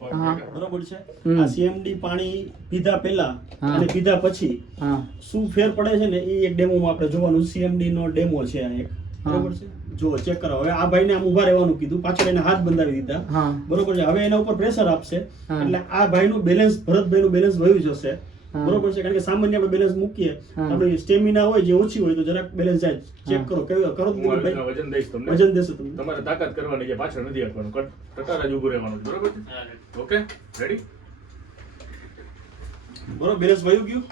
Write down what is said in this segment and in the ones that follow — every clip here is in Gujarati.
બરોબર છે? આ સીએમડી પાણી પીધા પહેલા અને પીધા પછી શું ફેર પડે છે ને એ એક ડેમોમાં આપણે જોવાનું. સીએમડી નો ડેમો છે આ એક. બરોબર છે? જો ચેક કરો. હવે આ ભાઈને આમ ઊભા રહેવાનું કીધું. પાછળ એને હાથ બંધાવી દીધા. બરોબર છે? હવે એના ઉપર પ્રેશર આપશે. એટલે આ ભાઈનું બેલેન્સ ભરતભાઈનું બેલેન્સ વયું જશે. બરોબર છે? કારણ કે સામાન્ય આપણે બેલેન્સ મૂકીએ આપણે સ્ટેમિના હોય જે ઓછી હોય તો જરાક બેલેન્સ જાય. ચેક કરો કેવું કરો? વજન દઈશ તમને. વજન દેશો તમને. તમારે તાકાત કરવાની છે પાછળ નથી હટવાનું કટ- કટાર જ ઊભું રહેવાનું બરોબર છે? ઓકે રેડી બરોબર બેલેન્સ વયું ગયું.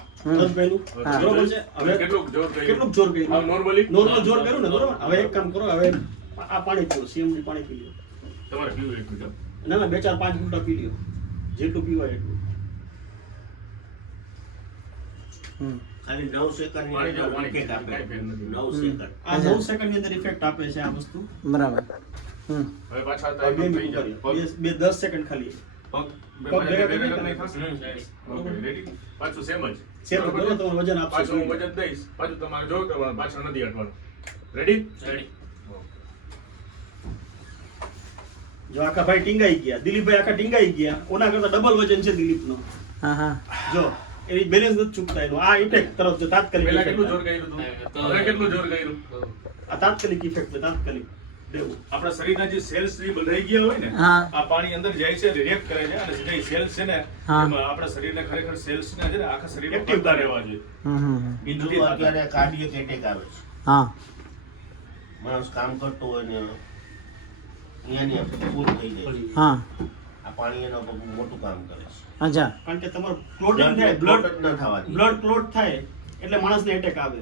બરોબર છે? હવે કેટલું જોર કેટલું જોર કર્યું? આમ નોર્મલ જોર કર્યું ને બરોબર? હવે એક કામ કરો હવે આ પાણી પીઓ સીએમડી પાણી પી લ્યો. તમારે પીવું એક ના ના બે ચાર પાંચ ઘૂંટા પી લ્યો. જેટલું પીવાય એટલું. ખાલી નવ સેકન્ડ. નવ સેકન્ડ આ નવ સેકન્ડની અંદર ઇફેક્ટ આપે છે આ વસ્તુ. બરાબર. હવે પાછા બે દસ સેકન્ડ ખાલી. પાછું સેમ જ. સેમ? તમારું વજન આપશે. પાછું હું વજન દઈશ. પાછું તમારે જોર કરવાનું પાછળ નથી હટવાનું. રેડી રેડી જો આખા ભાઈ ટીંગાઈ ગયા. દિલીપભાઈ આખા ટીંગાઈ ગયા. ઓના કરતા ડબલ વજન છે દિલીપનો. હા હા. જો. એની બેલેન્સ નથી ચૂકતા એનું. આ ઇફેક્ટ તરફ જો તાત્કાલિક પહેલા કેટલું જોર કર્યું હતું? હવે કેટલું જોર કર્યું? આ તાત્કાલિક ઇફેક્ટ છે તાત્કાલિક. દેવું. આપણા શરીરના જે સેલ્સ જે બંધાઈ ગયા હોય ને આ પાણી અંદર જાય છે રિએક્ટ કરે છે અને સીધા સેલ્સ છે ને આપણા શરીરના ખરેખર સેલ્સ ને છે ને આખા શરીર એક્ટિવ રહેવા જોઈએ. હમ હમ હમ. એ નથી જો થતા. અત્યારે કાર્ડિયક એટેક આવે છે. હા. માણસ કામ કરતો હોય ને અહીંયાની આપણે ફૂલ થઈ જાય. હા. આ પાણી એના ઉપર મોટું કામ કરે છે. અચ્છા. કારણ કે તમારું ક્લોટિંગ થાય બ્લડ ન થવા બ્લડ ક્લોટ થાય એટલે માણસને એટેક આવે.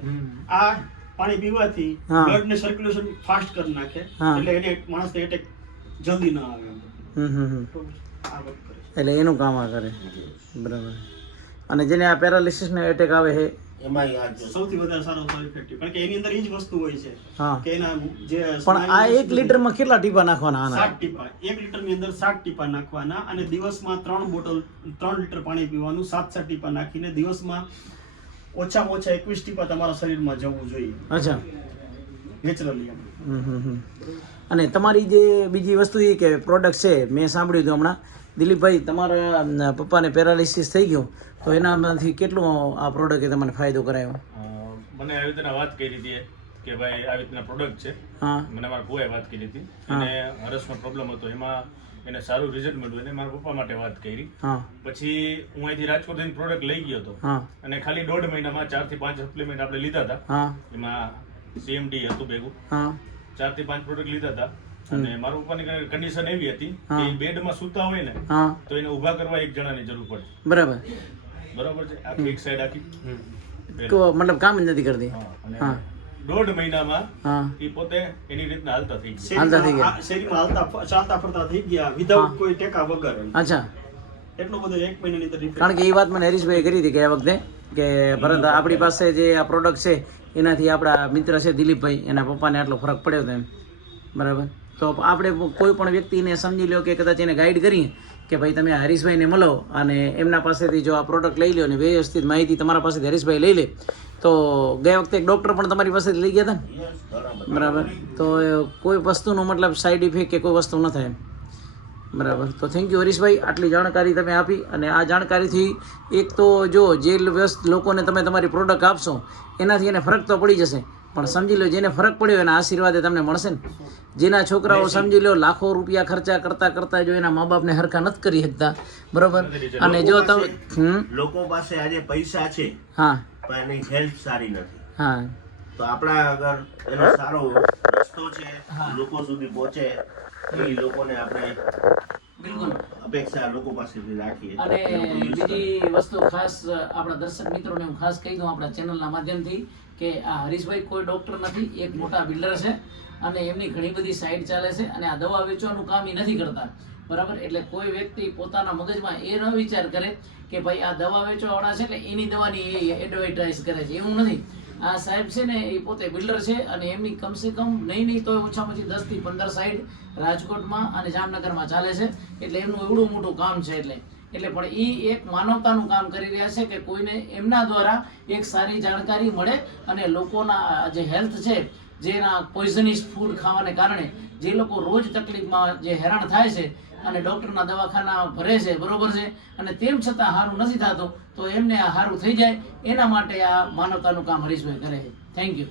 આ પાણી પીવાથી બ્લડ ને સર્ક્યુલેશન ફાસ્ટ કરી નાખે એટલે એને માણસને એટેક જલ્દી ના આવે હમ હમ હમ. આ વર્ક કરે છે. એટલે એનું કામ આ કરે. બરાબર. અને જેને આ પેરાલિસિસ ને એટેક આવે છે એમાં યાદ જો સૌથી વધારે સારો સારો ઇફેક્ટિવ કારણ કે એની અંદર એ જ વસ્તુ હોય છે કે એના જે પણ આ એક લીટરમાં કેટલા ટીપા નાખવાના આના? સાત ટીપા. એક લીટરની અંદર સાત ટીપા નાખવાના અને દિવસમાં ત્રણ બોટલ ત્રણ લીટર પાણી પીવાનું સાત સાત ટીપા નાખીને દિવસમાં ઓછામાં ઓછા એકવીસ ટીપા તમારા શરીરમાં જવું જોઈએ. અચ્છા. Naturally hmm. અને તમારી જે બીજી વસ્તુ એ કે પ્રોડક્ટ છે મેં સાંભળ્યું હતું હમણાં. દિલીપભાઈ તમારા પપ્પાને પેરાલિસિસ થઈ ગયો તો એનામાંથી કેટલું આ પ્રોડક્ટે તમને ફાયદો કરાયો? મને આવી રીતના વાત કરી હતી કે ભાઈ આવી રીતના પ્રોડક્ટ છે. મને મારા ભુવાએ વાત કરી હતી. અને હરસનો પ્રોબ્લેમ હતો. એમાં એને સારું રિઝલ્ટ મળ્યું અને મારા પપ્પા માટે વાત કરી. પછી હું અહીંથી રાજકોટ જઈને પ્રોડક્ટ લઈ ગયો હતો. અને ખાલી દોઢ મહિનામાં ચારથી પાંચ સપ્લિમેન્ટ આપણે લીધા હતા. એમાં સીએમડી હતું ભેગું. હા. ચારથી પાંચ પ્રોડક્ટ લીધા હતા. અને મારા પપ્પાની કન્ડિશન એવી હતી કે બેડમાં સૂતા હોય ને તો એને ઊભા કરવા એક જણાની જરૂર પડે. બરાબર. બરાબર છે? આખી એક સાઈડ આખી. મતલબ કામ જ નથી કરતી. હા, દોઢ મહિનામાં એ પોતે એની રીતના હાલતા થઈ ગયા. હાલતા થઈ ગયા. હાલતા ચાલતા ફરતા થઈ ગયા વિધાઉટ કોઈ ટેકા વગર. અચ્છા. એટલો બધો એક મહિનાની અંદર કારણ કે એ વાત મને હરીશભાઈ કરી હતી કે આ વખતે કે ભરત આપણી પાસે જે આ પ્રોડક્ટ છે એનાથી આપણા મિત્ર છે દિલીપભાઈ, એના પપ્પાને આટલો ફરક પડ્યો હતો એમ. બરાબર? તો આપણે કોઈ પણ વ્યક્તિને સમજી લો કે કદાચ એને ગાઈડ કરીએ કે ભાઈ તમે હરીશભાઈને મળો અને એમના પાસેથી જો આ પ્રોડક્ટ લઈ લો અને વ્યવસ્થિત માહિતી તમારા પાસેથી હરીશભાઈ લઈ લે, તો ગયા વખતે એક ડૉક્ટર પણ તમારી પાસેથી લઈ ગયા હતા બરાબર? તો કોઈ વસ્તુનો મતલબ સાઈડ ઇફેક્ટ કે કોઈ વસ્તુ ન થાય બરાબર. તો થેન્ક યુ હરીશભાઈ આટલી જાણકારી તમે આપી અને આ જાણકારીથી એક તો જો જે વ્યસ્ત લોકોને તમે તમારી પ્રોડક્ટ આપશો એનાથી એને ફરક તો પડી જશે. પણ સમજી લો જેને ફરક પડ્યો એના આશીર્વાદે તમને મળશે ને. જેના છોકરાઓ સમજી લો લાખો રૂપિયા ખર્ચા કરતા કરતા જો એના મા બાપને હરખા નથી કરી શકતા. બરોબર? અને જો તમે લોકો પાસે આજે પૈસા છે હા. પણ એની હેલ્થ સારી નથી. હા. તો આપણા અગર એનો સારો રસ્તો છે લોકો સુધી પહોંચે એ લોકોને આપણે બિલકુલ. અપેક્ષા લોકો પાસેથી રાખીએ. અને. બીજી વસ્તુ ખાસ આપણા દર્શક મિત્રોને હું ખાસ કહી દઉં આપણા ચેનલના માધ્યમથી કે આ હરીશભાઈ કોઈ ડૉક્ટર નથી એક મોટા બિલ્ડર છે અને એમની ઘણી બધી સાઇટ ચાલે છે અને આ દવા વેચવાનું કામ એ નથી કરતા. બરાબર? એટલે કોઈ વ્યક્તિ પોતાના મગજમાં એ ન વિચાર કરે કે ભાઈ આ દવા વેચવાવાળા છે એટલે એની દવાની એ એડવર્ટાઇઝ કરે છે. એવું નથી. આ સાહેબ છે ને એ પોતે બિલ્ડર છે અને એમની કમસે કમ નહીં નહીં તો ઓછામાં ઓછી દસથી પંદર સાઈડ રાજકોટમાં અને જામનગરમાં ચાલે છે. એટલે એમનું એવડું મોટું કામ છે એટલે. એટલે પણ એ એક માનવતાનું કામ કરી રહ્યા છે કે કોઈને એમના દ્વારા એક સારી જાણકારી મળે અને લોકોના જે હેલ્થ છે જેના પોઈઝનિસ ફૂડ ખાવાને કારણે જે લોકો રોજ તકલીફમાં જે હેરાન થાય છે અને ડૉક્ટરના દવાખાના ભરે છે, બરોબર છે, અને તેમ છતાં સારું નથી થતું, તો એમને આ સારું થઈ જાય. એના માટે આ માનવતાનું કામ હરીશભાઈ કરે છે. Thank you